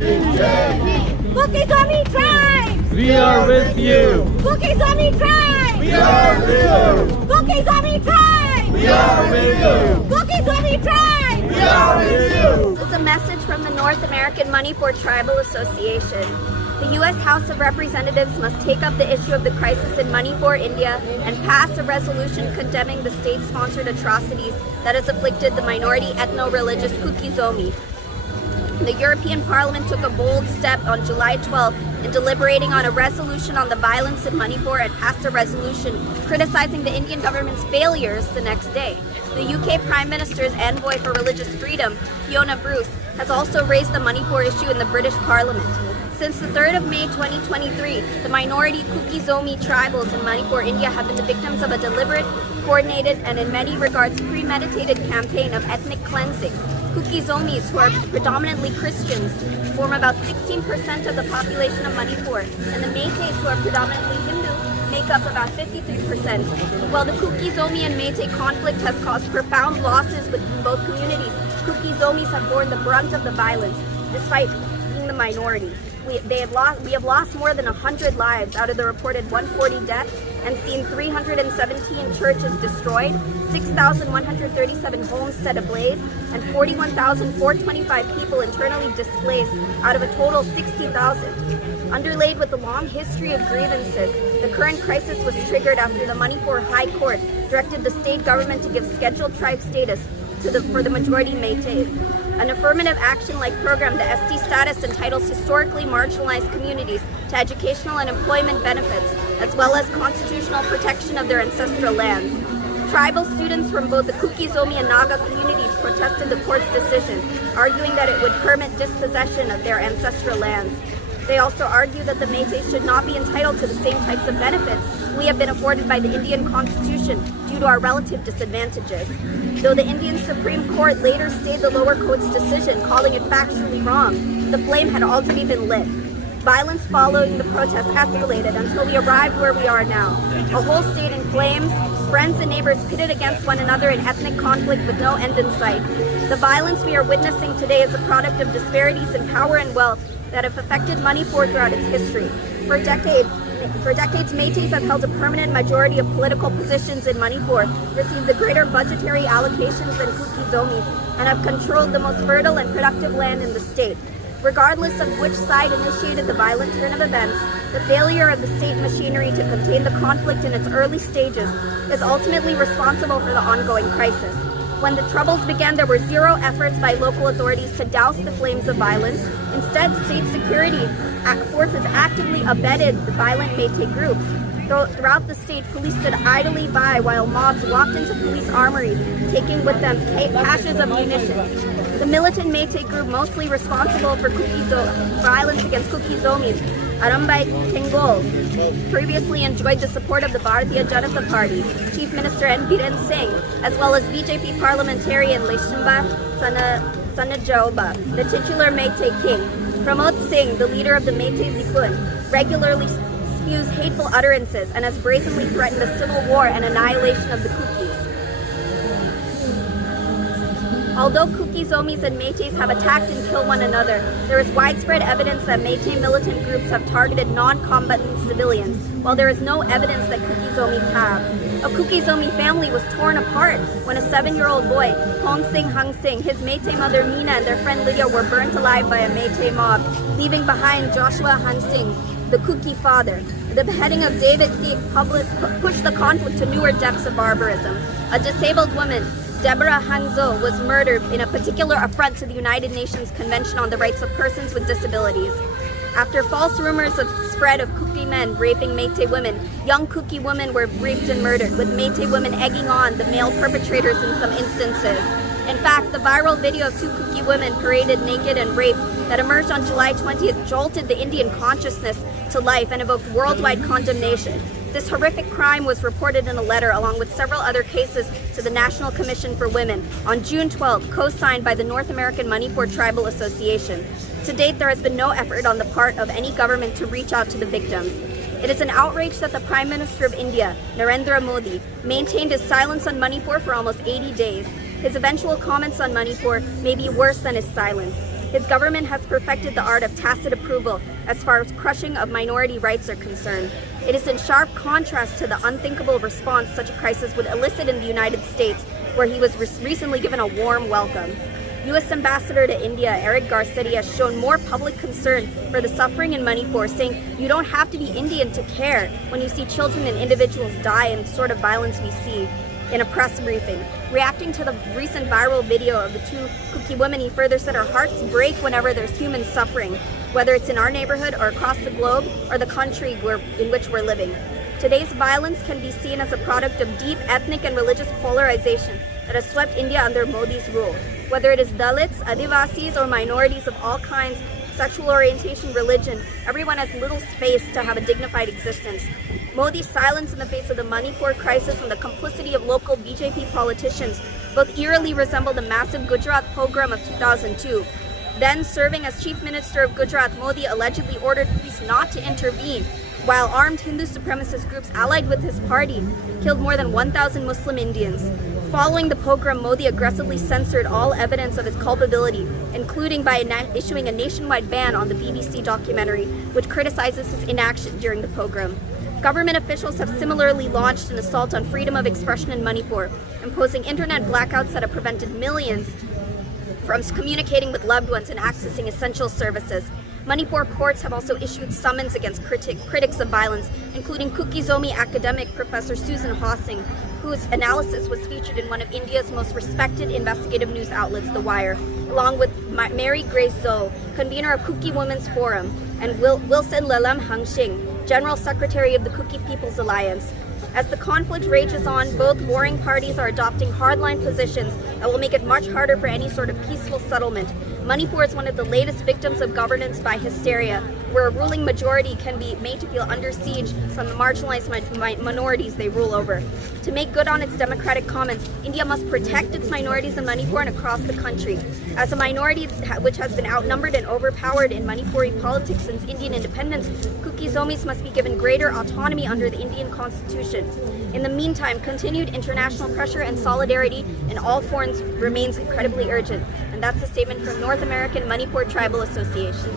Zombie tribes! We are with you. Zombie tribes! We are with you. Zombie tribes! We are with you. Zombie tribes! We are with you. This is a message from the North American Manipur Tribal Association. The U.S. House of Representatives must take up the issue of the crisis in Manipur, India, and pass a resolution condemning the state-sponsored atrocities that has afflicted the minority ethno-religious Zombie. The European Parliament took a bold step on July 12 in deliberating on a resolution on the violence in Manipur and passed a resolution criticizing the Indian government's failures the next day. The UK Prime Minister's envoy for religious freedom, Fiona Bruce, has also raised the Manipur issue in the British Parliament. Since the 3rd of May 2023, the minority Zombie tribals in Manipur, India have been the victims of a deliberate, coordinated, and in many regards premeditated campaign of ethnic cleansing. Zombies, who are predominantly Christians, form about 16% of the population of Manipur, and the Métis, who are predominantly Hindu, make up about 53%. While the Zombie and Métis conflict has caused profound losses within both communities, Zombies have borne the brunt of the violence, despite being the minority. We have lost more than 100 lives out of the reported 140 deaths and seen 317 churches destroyed, 6,137 homes set ablaze, and 41,425 people internally displaced out of a total 60,000. Underlaid with a long history of grievances, the current crisis was triggered after the Manipur High Court directed the state government to give scheduled tribe status for the majority Métis. An affirmative action-like program, the ST status entitles historically marginalized communities to educational and employment benefits, as well as constitutional protection of their ancestral lands. Tribal students from both the Zombie and Naga communities protested the court's decision, arguing that it would permit dispossession of their ancestral lands. They also argue that the Métis should not be entitled to the same types of benefits we have been afforded by the Indian Constitution due to our relative disadvantages. Though the Indian Supreme Court later stayed the lower court's decision, calling it factually wrong, the flame had already been lit. Violence following the protest escalated until we arrived where we are now. A whole state in flames, friends and neighbors pitted against one another in ethnic conflict with no end in sight. The violence we are witnessing today is a product of disparities in power and wealth that have affected Manipur throughout its history. For decades, Métis have held a permanent majority of political positions in Manipur, received the greater budgetary allocations than Zombies, and have controlled the most fertile and productive land in the state. Regardless of which side initiated the violent turn of events, the failure of the state machinery to contain the conflict in its early stages is ultimately responsible for the ongoing crisis. When the Troubles began, there were zero efforts by local authorities to douse the flames of violence. Instead, state security forces actively abetted the violent Métis groups. Throughout the state, police stood idly by while mobs walked into police armories, taking with them caches of munitions. The militant Métis group mostly responsible for violence against Zombies, Arambay Tengol, previously enjoyed the support of the Bharatiya Janata Party, Chief Minister N. Biren Singh, as well as BJP parliamentarian Leshimba Sanajoba, the titular Métis king. Pramod Singh, the leader of the Métis Lipun, regularly spews hateful utterances and has brazenly threatened a civil war and annihilation of the Kukis. Although Zombies and Métis have attacked and killed one another, there is widespread evidence that Métis militant groups have targeted non-combatant civilians, while there is no evidence that Zombies have. A Zombie family was torn apart when a 7-year-old boy, Hong Hang Sing, his Métis mother Nina, and their friend Lydia were burnt alive by a Métis mob, leaving behind Joshua Han Sing, the Kuki father. The beheading of David Thiek pushed the conflict to newer depths of barbarism. A disabled woman, Deborah Hangzo, was murdered in a particular affront to the United Nations Convention on the Rights of Persons with Disabilities. After false rumors of spread of Kuki men raping Métis women, young Kuki women were raped and murdered, with Métis women egging on the male perpetrators in some instances. In fact, the viral video of 2 Kuki women paraded naked and raped that emerged on July 20th jolted the Indian consciousness to life and evoked worldwide condemnation. This horrific crime was reported in a letter along with several other cases to the National Commission for Women on June 12th, co-signed by the North American Manipur Tribal Association. To date, there has been no effort on the part of any government to reach out to the victims. It is an outrage that the Prime Minister of India, Narendra Modi, maintained his silence on Manipur for almost 80 days. His eventual comments on Manipur may be worse than his silence. His government has perfected the art of tacit approval as far as crushing of minority rights are concerned. It is in sharp contrast to the unthinkable response such a crisis would elicit in the United States, where he was recently given a warm welcome. U.S. Ambassador to India Eric Garcetti has shown more public concern for the suffering in Manipur, saying you don't have to be Indian to care when you see children and individuals die in the sort of violence we see. In a press briefing, reacting to the recent viral video of the two Kuki women, he further said our hearts break whenever there's human suffering, whether it's in our neighborhood or across the globe or the country in which we're living. Today's violence can be seen as a product of deep ethnic and religious polarization that has swept India under Modi's rule. Whether it is Dalits, Adivasis, or minorities of all kinds, sexual orientation, religion, everyone has little space to have a dignified existence. Modi's silence in the face of the Manipur crisis and the complicity of local BJP politicians both eerily resemble the massive Gujarat pogrom of 2002. Then serving as Chief Minister of Gujarat, Modi allegedly ordered police not to intervene, while armed Hindu supremacist groups allied with his party killed more than 1,000 Muslim Indians. Following the pogrom, Modi aggressively censored all evidence of his culpability, including by issuing a nationwide ban on the BBC documentary, which criticizes his inaction during the pogrom. Government officials have similarly launched an assault on freedom of expression in Manipur, imposing internet blackouts that have prevented millions from communicating with loved ones and accessing essential services. Manipur courts have also issued summons against critics of violence, including Kuki-Zomi academic Professor Susan Hossing, whose analysis was featured in one of India's most respected investigative news outlets, The Wire, along with Mary Grace Zoe, convener of Kuki Women's Forum, and Wilson Lelam Hangxing, General Secretary of the Kuki People's Alliance. As the conflict rages on, both warring parties are adopting hardline positions that will make it much harder for any sort of peaceful settlement. Manipur is one of the latest victims of governance by hysteria, where a ruling majority can be made to feel under siege from the marginalized minorities they rule over. To make good on its democratic comments, India must protect its minorities in Manipur and across the country. As a minority which has been outnumbered and overpowered in Manipuri politics since Indian independence, Kuki-Zomis must be given greater autonomy under the Indian constitution. In the meantime, continued international pressure and solidarity in all forms remains incredibly urgent. And that's a statement from North American Manipur Tribal Association.